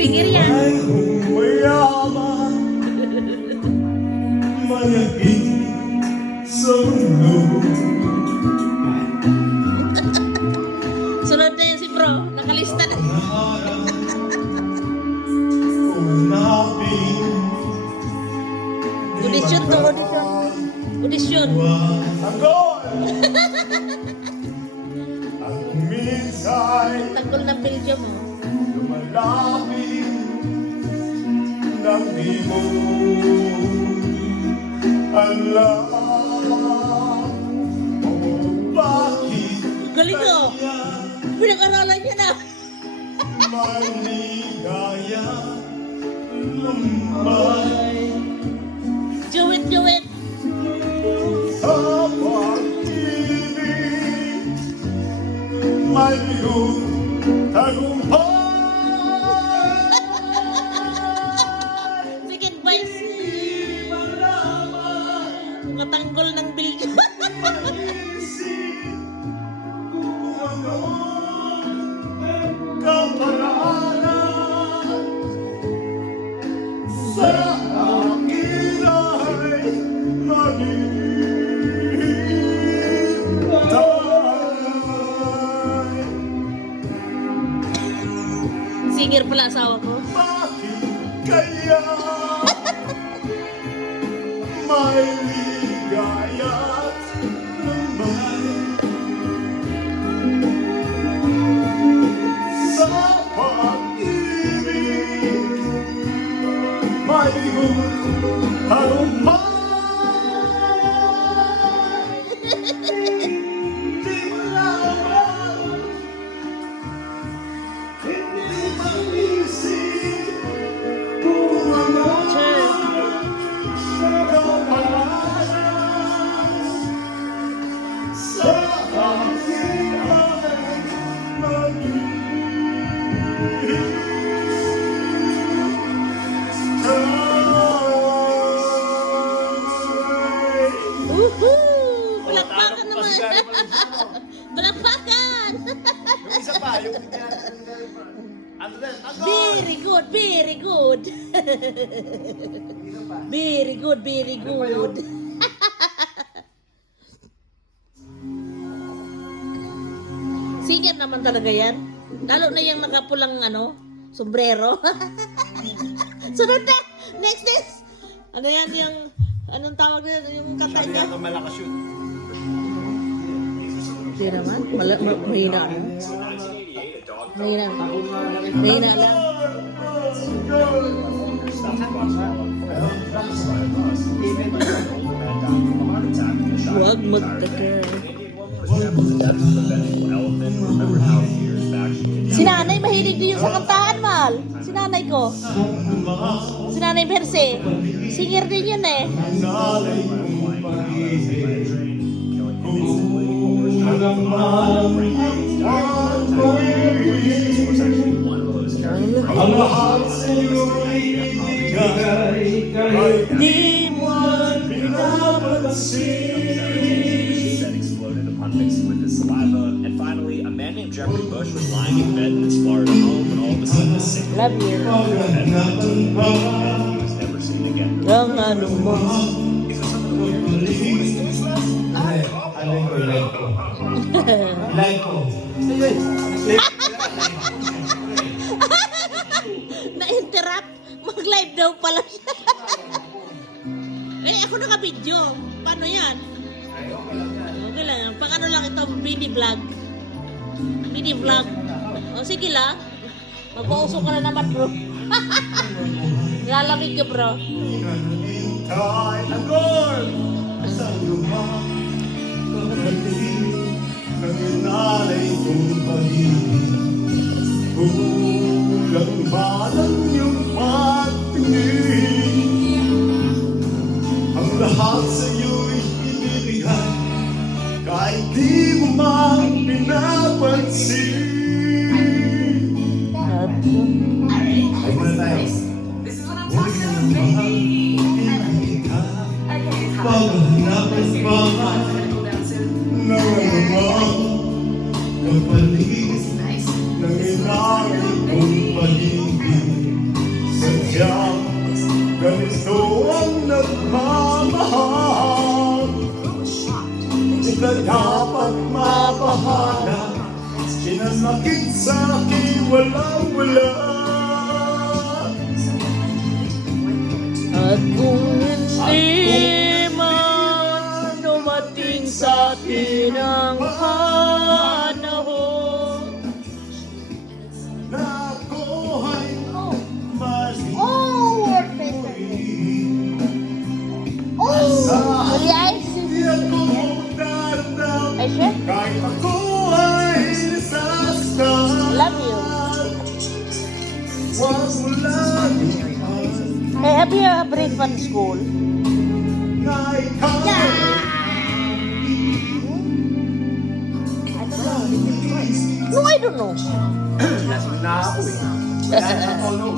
figure yan. Ay umayaman, mayagin sa mundo. Sunod na yan si bro. Nakalista na. Audition to, audition. Audition. Tanggol! Ang minsan Tanggol ng Belgium, oh. lumalapit ng di mo alam kung bakit Galing, oh. Pinag-aralan niya na. maligaya lumay Juwit, juwit. sa pag-ibig may biyong tagumpay. Second voice. Mga tanggol ng Belgium. Isip kung ano kapalaran sa akin ay maghihintay. Singer pala asawa ko. Bakit kaya may ligaya't lumay sa pag-ibig may tagumpay? Di malaman, hindi maisip kung ano kapalaran sa akin ay maghihintay. Woohoo! Palakpakan naman. Palakpakan. Yung isa pa, yung ano din, Very good, very good. Very good, very good. Singer naman talaga yan. Lalo na yung nakapulang ano, sombrero. Sunod na! Next is! Ano yan yung, anong tawag na yun, yung kanta niya? malakas yun. Hindi naman, mahina na. Mahina na. Mahina lang. Huwag magtakar. Si nanay mahilig din yung sa kantaan, Mal. Si nanay ko. Si nanay Perse. Singer din yun eh. Ang lahat sa'yo'y ibigay kahit di mo pinapansin. Exploded upon mixing with his saliva. And finally, a man named Jeffrey Bush was lying in bed in his Florida home when all of a sudden a sick Love you. and he was never seen again. Ang ano mo. These are some of the weirdest Na-interrupt. Mag-live daw pala siya. Eh, ako naka-video. Paano yan? Okay lang yan. Pang ano lang ito, mini vlog. Mini vlog. O, sige lang. Mag-uusok ka na naman, bro. Lalamig ka, bro. Hintay tanggol sa lumang kapatid ng inalay kong pag-ibig. Kulang ba ng iyong patingin? Ang lahat sa'yo'y ibibigay kahit di mo man pinapansin. Ay muna tayo. Paghanapin pa naramang kapalit ng inalay kong pag-ibig. dapat mabahala. Sinanakit sa akin, walang-wala. At kung hindi man dumating sa atin ang panahon, Na ako ay mali. Guys, Hindi ako daramdam. ay chef, Kahit ako ay nasastan. love you. Huwag mo lang Hey, have you a break from school? na ikaw No, I don't know. Lasing na ako eh. Wala na ako, no?